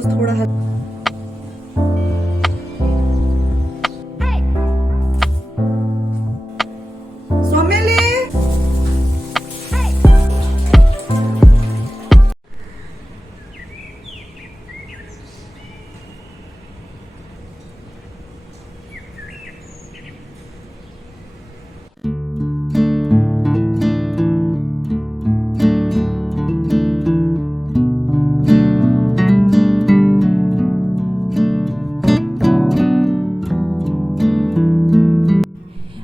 रोज थोड़ा सोमेली।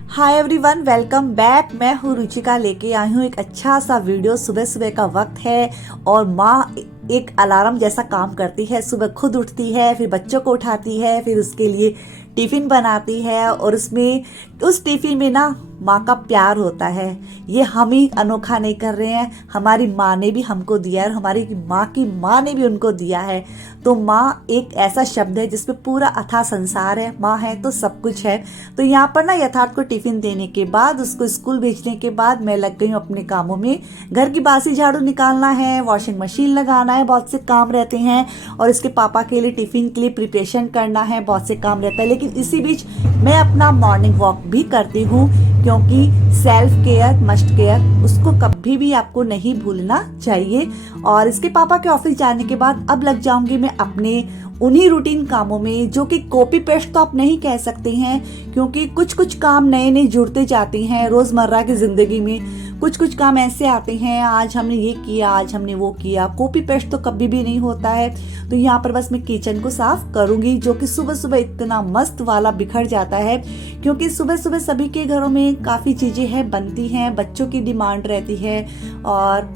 Hi everyone, welcome back. मैं हूँ रुचिका, लेके आई हूँ एक अच्छा सा वीडियो। सुबह सुबह का वक्त है और माँ एक अलार्म जैसा काम करती है। सुबह खुद उठती है, फिर बच्चों को उठाती है, फिर उसके लिए टिफ़िन बनाती है और उस टिफ़िन में ना माँ का प्यार होता है। ये हम ही अनोखा नहीं कर रहे हैं, हमारी माँ ने भी हमको दिया है और हमारी माँ की माँ ने भी उनको दिया है। तो माँ एक ऐसा शब्द है जिसपे पूरा अथाह संसार है। माँ है तो सब कुछ है। तो यहाँ पर ना यथार्थ को टिफिन देने के बाद, उसको स्कूल भेजने के बाद मैं लग गई हूँ अपने कामों में। घर की बासी झाड़ू निकालना है, वॉशिंग मशीन लगाना है, बहुत से काम रहते हैं और इसके पापा के लिए टिफिन के लिए प्रिपरेशन करना है, बहुत से काम रहता है। लेकिन इसी बीच मैं अपना मॉर्निंग वॉक भी करती हूँ, क्योंकि सेल्फ केयर मस्ट केयर, उसको कभी भी आपको नहीं भूलना चाहिए। और इसके पापा के ऑफिस जाने के बाद अब लग जाऊंगी मैं अपने उन्हीं रूटीन कामों में, जो कि कॉपी पेस्ट तो आप नहीं कह सकते हैं, क्योंकि कुछ कुछ काम नए नए जुड़ते जाते हैं रोजमर्रा की जिंदगी में। कुछ कुछ काम ऐसे आते हैं, आज हमने ये किया, आज हमने वो किया। कॉपी पेस्ट तो कभी भी नहीं होता है। तो यहाँ पर बस मैं किचन को साफ करूंगी, जो कि सुबह सुबह इतना मस्त वाला बिखर जाता है, क्योंकि सुबह सुबह सभी के घरों में काफी चीजें हैं बनती हैं। बच्चों की डिमांड रहती है और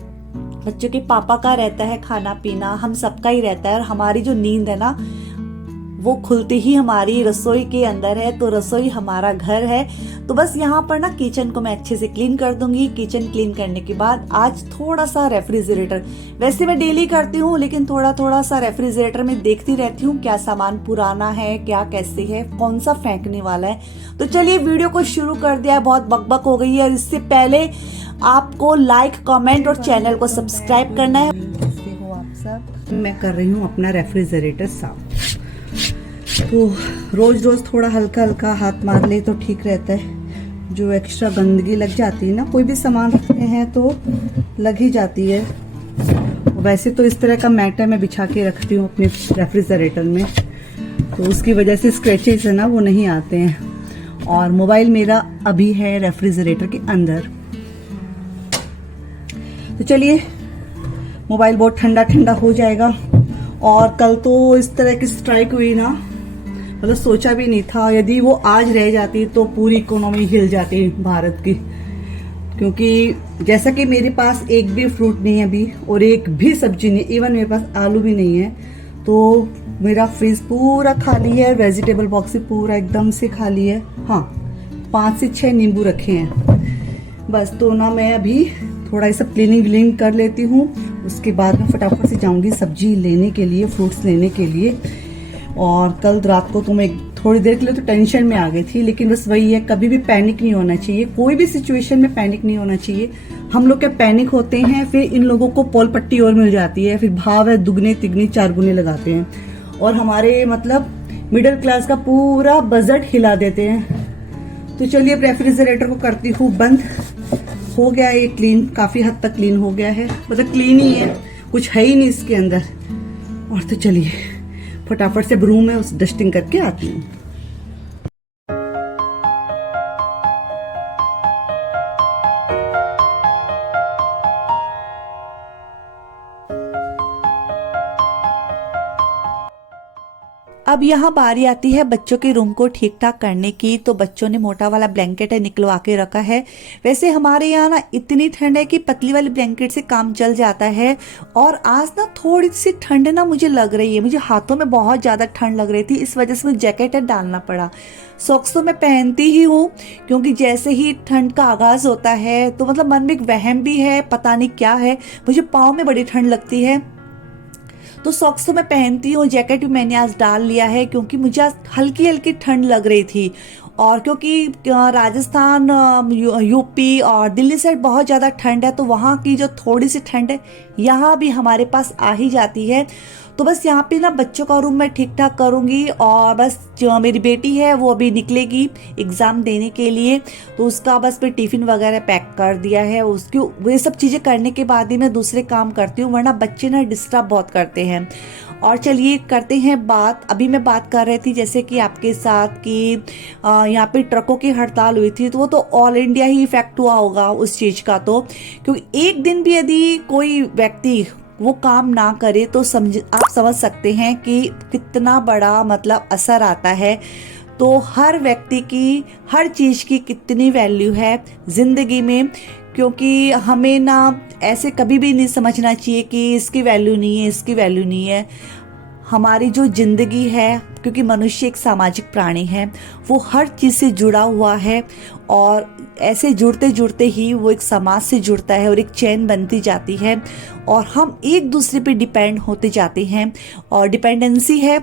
बच्चों के पापा का रहता है खाना पीना, हम सबका ही रहता है। और हमारी जो नींद है ना, वो खुलती ही हमारी रसोई के अंदर है। तो रसोई हमारा घर है। तो बस यहाँ पर ना किचन को मैं अच्छे से क्लीन कर दूंगी। किचन क्लीन करने के बाद आज थोड़ा सा रेफ्रिजरेटर, वैसे मैं डेली करती हूँ, लेकिन थोड़ा थोड़ा सा रेफ्रिजरेटर में देखती रहती हूँ क्या सामान पुराना है, क्या कैसे है, कौन सा फेंकने वाला है। तो चलिए वीडियो को शुरू कर दिया है, बहुत बकबक हो गई है। और इससे पहले आपको लाइक, कमेंट और चैनल को सब्सक्राइब करना है। कैसे हो आप सब? मैं कर रही हूँ अपना रेफ्रिजरेटर साफ। तो रोज रोज थोड़ा हल्का हल्का हाथ मार ले तो ठीक रहता है। जो एक्स्ट्रा गंदगी लग जाती है ना, कोई भी सामान रखते हैं तो लग ही जाती है। वैसे तो इस तरह का मैट मैं बिछा के रखती हूँ अपने रेफ्रिजरेटर में, तो उसकी वजह से स्क्रैचेस है ना वो नहीं आते हैं। और मोबाइल मेरा अभी है रेफ्रिजरेटर के अंदर। तो चलिए, मोबाइल बहुत ठंडा ठंडा हो जाएगा। और कल तो इस तरह की स्ट्राइक हुई ना, मतलब सोचा भी नहीं था। यदि वो आज रह जाती तो पूरी इकोनॉमी हिल जाती भारत की। क्योंकि जैसा कि मेरे पास एक भी फ्रूट नहीं है अभी और एक भी सब्जी नहीं, इवन मेरे पास आलू भी नहीं है। तो मेरा फ्रिज पूरा खाली है, वेजिटेबल बॉक्स भी पूरा एकदम से खाली है। हाँ, 5 से 6 नींबू रखे हैं बस। तो ना मैं अभी थोड़ा ये सब क्लीनिंग कर लेती हूँ। उसके बाद मैं फटाफट से जाऊंगी सब्जी लेने के लिए, फ्रूट्स लेने के लिए। और कल रात को तो मैं थोड़ी देर के लिए तो टेंशन में आ गई थी, लेकिन बस वही है, कभी भी पैनिक नहीं होना चाहिए। कोई भी सिचुएशन में पैनिक नहीं होना चाहिए। हम लोग क्या पैनिक होते हैं, फिर इन लोगों को पोल पट्टी और मिल जाती है, फिर भाव है दुगने तिगने चार गुने लगाते हैं और हमारे मतलब मिडिल क्लास का पूरा बजट हिला देते हैं। तो चलिए, रेफ्रिजरेटर को करती हूँ बंद। हो गया ये क्लीन, काफी हद तक क्लीन हो गया है, मतलब क्लीन ही है, कुछ है ही नहीं इसके अंदर। और तो चलिए फटाफट से ब्रूम में उस डस्टिंग करके आती हूँ। अब यहाँ बारी आती है बच्चों के रूम को ठीक ठाक करने की। तो बच्चों ने मोटा वाला ब्लैंकेट है निकलवा के रखा है। वैसे हमारे यहाँ ना इतनी ठंड है कि पतली वाली ब्लैंकेट से काम चल जाता है। और आज ना थोड़ी सी ठंड ना मुझे लग रही है, मुझे हाथों में बहुत ज़्यादा ठंड लग रही थी, इस वजह से मुझे जैकेट डालना पड़ा। सॉक्स तो मैं पहनती ही हूँ, क्योंकि जैसे ही ठंड का आगाज़ होता है तो मतलब मन में एक वहम भी है, पता नहीं क्या है, मुझे पाँव में बड़ी ठंड लगती है। तो सॉक्स तो मैं पहनती हूँ, जैकेट भी मैंने आज डाल लिया है, क्योंकि मुझे आज हल्की हल्की ठंड लग रही थी। और क्योंकि राजस्थान, यूपी और दिल्ली साइड बहुत ज़्यादा ठंड है, तो वहाँ की जो थोड़ी सी ठंड है यहाँ भी हमारे पास आ ही जाती है। तो बस यहाँ पे ना बच्चों का रूम मैं ठीक ठाक करूँगी, और बस जो मेरी बेटी है वो अभी निकलेगी एग्ज़ाम देने के लिए, तो उसका बस मैं टिफ़िन वगैरह पैक कर दिया है। उसकी वे सब चीज़ें करने के बाद ही मैं दूसरे काम करती हूँ, वरना बच्चे ना डिस्टर्ब बहुत करते हैं। और चलिए करते हैं बात। अभी मैं बात कर रही थी जैसे कि आपके साथ कि यहाँ पे ट्रकों की हड़ताल हुई थी, तो वो तो ऑल इंडिया ही इफेक्ट हुआ होगा उस चीज़ का, तो क्योंकि एक दिन भी यदि कोई व्यक्ति वो काम ना करे तो आप समझ सकते हैं कि कितना बड़ा मतलब असर आता है। तो हर व्यक्ति की हर चीज़ की कितनी वैल्यू है ज़िंदगी में, क्योंकि हमें ना ऐसे कभी भी नहीं समझना चाहिए कि इसकी वैल्यू नहीं है, इसकी वैल्यू नहीं है। हमारी जो ज़िंदगी है, क्योंकि मनुष्य एक सामाजिक प्राणी है, वो हर चीज़ से जुड़ा हुआ है, और ऐसे जुड़ते जुड़ते ही वो एक समाज से जुड़ता है और एक चेन बनती जाती है, और हम एक दूसरे पे डिपेंड होते जाते हैं, और डिपेंडेंसी है।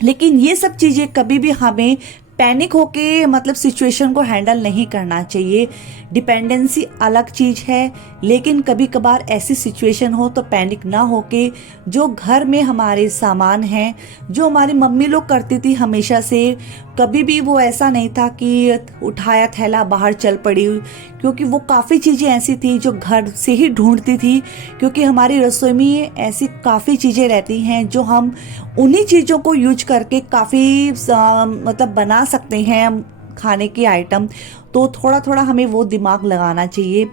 लेकिन ये सब चीज़ें कभी भी हमें पैनिक होके मतलब सिचुएशन को हैंडल नहीं करना चाहिए। डिपेंडेंसी अलग चीज़ है, लेकिन कभी कभार ऐसी सिचुएशन हो तो पैनिक ना होके जो घर में हमारे सामान हैं, जो हमारी मम्मी लोग करती थी हमेशा से, कभी भी वो ऐसा नहीं था कि उठाया थैला बाहर चल पड़ी, क्योंकि वो काफ़ी चीज़ें ऐसी थी जो घर से ही ढूंढती थी, क्योंकि हमारी रसोई में ऐसी काफ़ी चीज़ें रहती हैं जो हम उन्हीं चीज़ों को यूज करके काफ़ी मतलब बना सकते हैं खाने के आइटम। तो थोड़ा थोड़ा हमें वो दिमाग लगाना चाहिए,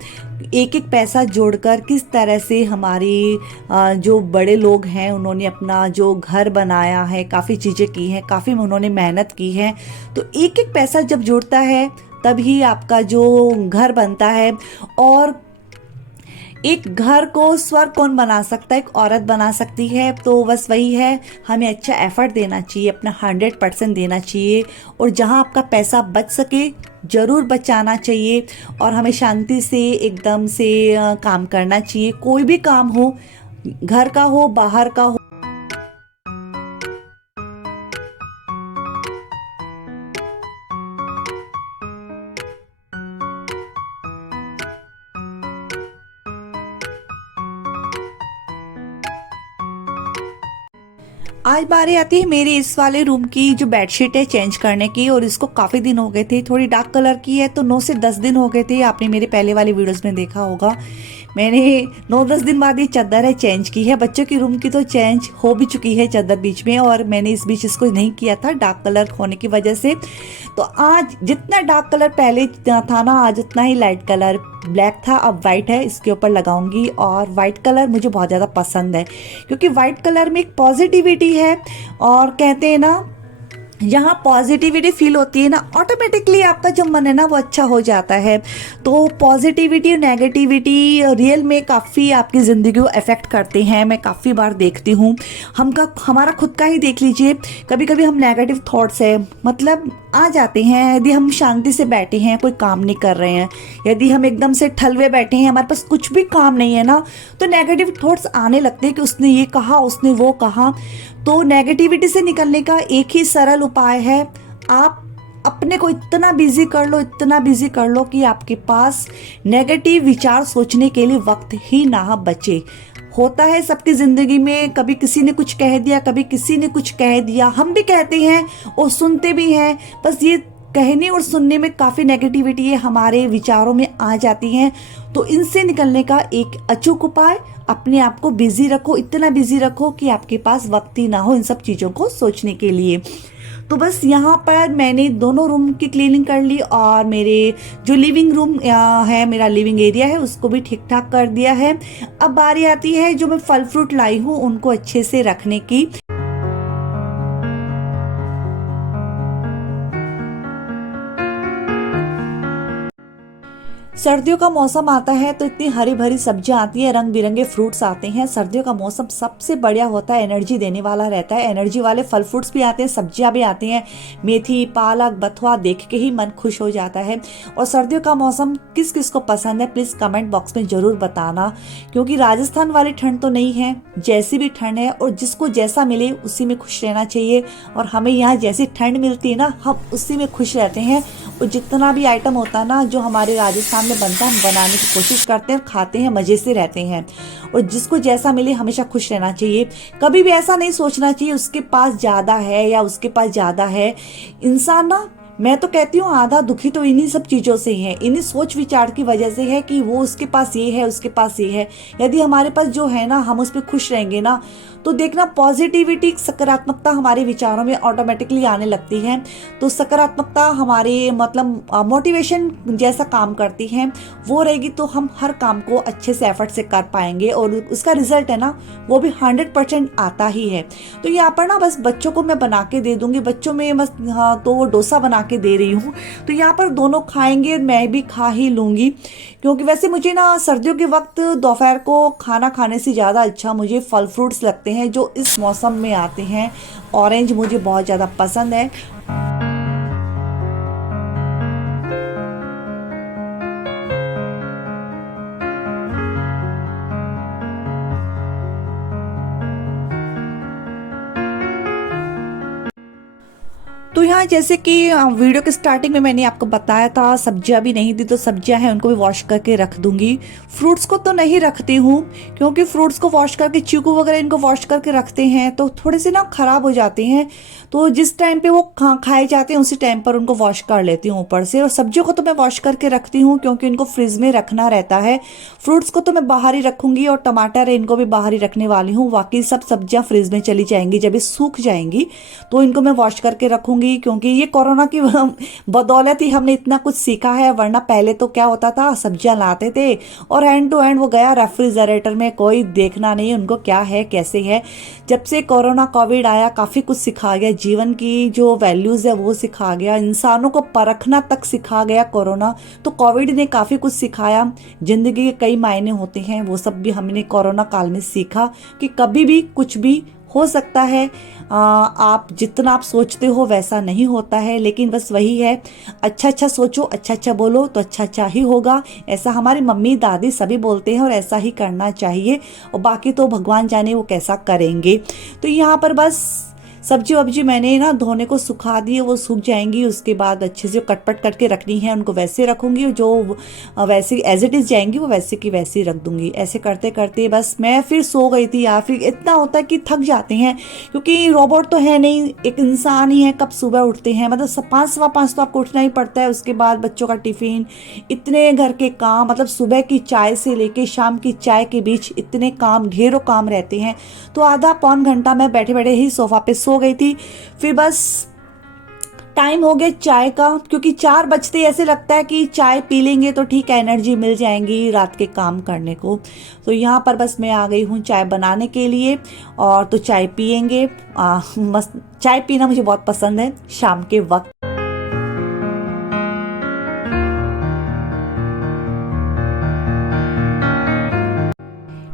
एक एक पैसा जोड़कर किस तरह से हमारी जो बड़े लोग हैं उन्होंने अपना जो घर बनाया है, काफ़ी चीज़ें की हैं, काफ़ी उन्होंने मेहनत की है। तो एक एक पैसा जब जुड़ता है तभी आपका जो घर बनता है। और एक घर को स्वर्ग कौन बना सकता है, एक औरत बना सकती है। तो बस वही है, हमें अच्छा एफर्ट देना चाहिए, अपना 100% देना चाहिए, और जहां आपका पैसा बच सके ज़रूर बचाना चाहिए, और हमें शांति से एकदम से काम करना चाहिए। कोई भी काम हो, घर का हो बाहर का हो। आज बारी आती है मेरे इस वाले रूम की जो बेडशीट है चेंज करने की, और इसको काफ़ी दिन हो गए थे। थोड़ी डार्क कलर की है, तो 9 से 10 दिन हो गए थे। आपने मेरे पहले वाले वीडियोस में देखा होगा, मैंने 9-10 दिन बाद ये चादर है चेंज की है। बच्चों की रूम की तो चेंज हो भी चुकी है चादर बीच में, और मैंने इस बीच इसको नहीं किया था डार्क कलर होने की वजह से। तो आज जितना डार्क कलर पहले था ना, आज उतना ही लाइट कलर ब्लैक था, अब वाइट है, इसके ऊपर लगाऊंगी। और वाइट कलर मुझे बहुत ज़्यादा पसंद है, क्योंकि वाइट कलर में एक पॉजिटिविटी है, और कहते हैं ना जहाँ पॉजिटिविटी फील होती है ना, ऑटोमेटिकली आपका जो मन है ना वो अच्छा हो जाता है। तो पॉजिटिविटी और नेगेटिविटी रियल में काफ़ी आपकी ज़िंदगी को अफेक्ट करते हैं। मैं काफ़ी बार देखती हूँ, हमारा खुद का ही देख लीजिए, कभी कभी हम नेगेटिव थॉट्स है मतलब आ जाते हैं। यदि हम शांति से बैठे हैं, कोई काम नहीं कर रहे हैं, यदि हम एकदम से ठलवे बैठे हैं, हमारे पास कुछ भी काम नहीं है ना, तो नेगेटिव थॉट्स आने लगते हैं कि उसने ये कहा, उसने वो कहा। तो नेगेटिविटी से निकलने का एक ही सरल उपाय है, आप अपने को इतना बिजी कर लो, इतना बिजी कर लो कि आपके पास नेगेटिव विचार सोचने के लिए वक्त ही ना बचे। होता है सबकी ज़िंदगी में, कभी किसी ने कुछ कह दिया, कभी किसी ने कुछ कह दिया, हम भी कहते हैं और सुनते भी हैं। बस ये कहने और सुनने में काफ़ी नेगेटिविटी है हमारे विचारों में आ जाती हैं। तो इनसे निकलने का एक अचूक उपाय, अपने आप को बिजी रखो, इतना बिजी रखो कि आपके पास वक्त ही ना हो इन सब चीज़ों को सोचने के लिए। तो बस यहाँ पर मैंने दोनों रूम की क्लीनिंग कर ली, और मेरे जो लिविंग रूम है, मेरा लिविंग एरिया है, उसको भी ठीक ठाक कर दिया है। अब बारी आती है जो मैं फल फ्रूट लाई हूँ उनको अच्छे से रखने की। सर्दियों का मौसम आता है तो इतनी हरी भरी सब्जियां आती है, रंग बिरंगे फ्रूट्स आते हैं। सर्दियों का मौसम सबसे बढ़िया होता है, एनर्जी देने वाला रहता है। एनर्जी वाले फल फ्रूट्स भी आते हैं, सब्जियां भी आती हैं, मेथी पालक बथुआ देख के ही मन खुश हो जाता है। और सर्दियों का मौसम किस किस को पसंद है प्लीज़ कमेंट बॉक्स में ज़रूर बताना, क्योंकि राजस्थान वाली ठंड तो नहीं है, जैसी भी ठंड है और जिसको जैसा मिले उसी में खुश रहना चाहिए। और हमें यहाँ जैसी ठंड मिलती है ना, हम उसी में खुश रहते हैं। और जितना भी आइटम होता है ना जो हमारे राजस्थान में में बनता है हम बनाने की कोशिश करते हैं, खाते हैं, मज़े से रहते हैं। और जिसको जैसा मिले हमेशा खुश रहना चाहिए, कभी भी ऐसा नहीं सोचना चाहिए उसके पास ज़्यादा है या उसके पास ज़्यादा है। इंसान ना, मैं तो कहती हूँ आधा दुखी तो इन्हीं सब चीज़ों से है, इन्हीं सोच विचार की वजह से है कि वो उसके पास ये है, उसके पास ये है। यदि हमारे पास जो है ना हम उस पर खुश रहेंगे ना, तो देखना पॉजिटिविटी, सकारात्मकता हमारे विचारों में ऑटोमेटिकली आने लगती है। तो सकारात्मकता हमारे मतलब मोटिवेशन जैसा काम करती है, वो रहेगी तो हम हर काम को अच्छे से एफर्ट से कर पाएंगे और उसका रिजल्ट है ना वो भी 100% आता ही है। तो यहाँ पर ना बस बच्चों को मैं बना के दे दूंगी, बच्चों में बस हाँ तो वो डोसा बना के दे रही हूँ। तो यहाँ पर दोनों खाएंगे, मैं भी खा ही लूँगी, क्योंकि वैसे मुझे ना सर्दियों के वक्त दोपहर को खाना खाने से ज़्यादा अच्छा मुझे फल फ्रूट्स लगते हैं जो इस मौसम में आते हैं। ऑरेंज मुझे बहुत ज़्यादा पसंद है। तो यहाँ जैसे कि वीडियो के स्टार्टिंग में मैंने आपको बताया था सब्जियां भी नहीं थी, तो सब्जियां हैं उनको भी वॉश करके रख दूंगी। फ्रूट्स को तो नहीं रखती हूँ, क्योंकि फ्रूट्स को वॉश करके, चीकू वगैरह इनको वॉश करके रखते हैं तो थोड़े से ना खराब हो जाते हैं। तो जिस टाइम पे वो खाए जाते हैं उसी टाइम पर उनको वॉश कर लेती हूँ ऊपर से। और सब्जियों को तो मैं वॉश करके रखती हूँ क्योंकि इनको फ्रिज में रखना रहता है। फ्रूट्स को तो मैं बाहर ही रखूंगी और टमाटर है इनको भी बाहर ही रखने वाली हूँ। बाकी सब सब्जियां फ्रिज में चली जाएंगी, जब ये सूख जाएंगी तो इनको मैं वॉश करके रखूंगी। क्योंकि ये कोरोना की बदौलत ही हमने इतना कुछ सीखा है, वरना पहले तो क्या होता था, सब्जियां लाते थे और हैंड टू हैंड वो गया रेफ्रिजरेटर में, कोई देखना नहीं उनको क्या है कैसे है। जब से कोरोना कोविड आया काफ़ी कुछ सिखा गया, जीवन की जो वैल्यूज़ है वो सिखा गया, इंसानों को परखना तक सिखा गया कोरोना। तो कोविड ने काफ़ी कुछ सिखाया, ज़िंदगी के कई मायने होते हैं, वो सब भी हमने कोरोना काल में सीखा कि कभी भी कुछ भी हो सकता है। आप जितना आप सोचते हो वैसा नहीं होता है, लेकिन बस वही है, अच्छा अच्छा सोचो, अच्छा अच्छा बोलो तो अच्छा अच्छा ही होगा। ऐसा हमारी मम्मी दादी सभी बोलते हैं और ऐसा ही करना चाहिए, और बाकी तो भगवान जाने वो कैसा करेंगे। तो यहाँ पर बस सब्जी वब्जी मैंने ना धोने को सुखा दी है, वो सूख जाएंगी, उसके बाद अच्छे से कटपट करके रखनी है उनको वैसे रखूंगी, जो वैसे एज इट इज़ जाएंगी वो वैसे की वैसे ही रख दूंगी। ऐसे करते करते बस मैं फिर सो गई थी यार। फिर इतना होता है कि थक जाते हैं, क्योंकि रोबोट तो है नहीं, एक इंसान ही है, कब सुबह उठते हैं, मतलब 5 तो आपको उठना ही पड़ता है। उसके बाद बच्चों का टिफिन, इतने घर के काम, मतलब सुबह की चाय से लेके शाम की चाय के बीच इतने काम, ढेरों काम रहते हैं। तो आधा पौन घंटा मैं बैठे बैठे ही सोफा पे सो गई थी। फिर बस टाइम हो गया चाय का, क्योंकि 4 बजते ऐसे लगता है कि चाय पी लेंगे तो ठीक है, एनर्जी मिल जाएंगी रात के काम करने को। तो यहाँ पर बस मैं आ गई हूँ चाय बनाने के लिए, और तो चाय पियेंगे। मस्त चाय पीना मुझे बहुत पसंद है शाम के वक्त।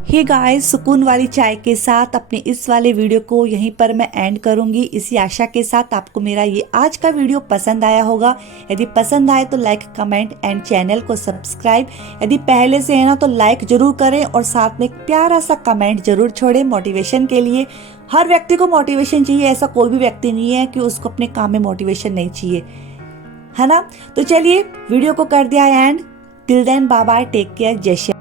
हे गाइस, सुकून वाली चाय के साथ अपने इस वाले वीडियो को यहीं पर मैं एंड करूंगी, इसी आशा के साथ आपको मेरा ये आज का वीडियो पसंद आया होगा। यदि पसंद आए तो लाइक, कमेंट एंड चैनल को सब्सक्राइब, यदि पहले से है ना तो लाइक जरूर करें, और साथ में एक प्यारा सा कमेंट जरूर छोड़ें मोटिवेशन के लिए। हर व्यक्ति को मोटिवेशन चाहिए, ऐसा कोई भी व्यक्ति नहीं है कि उसको अपने काम में मोटिवेशन नहीं चाहिए, है ना। तो चलिए वीडियो को कर दिया end, till then bye bye, take care, जय श्री।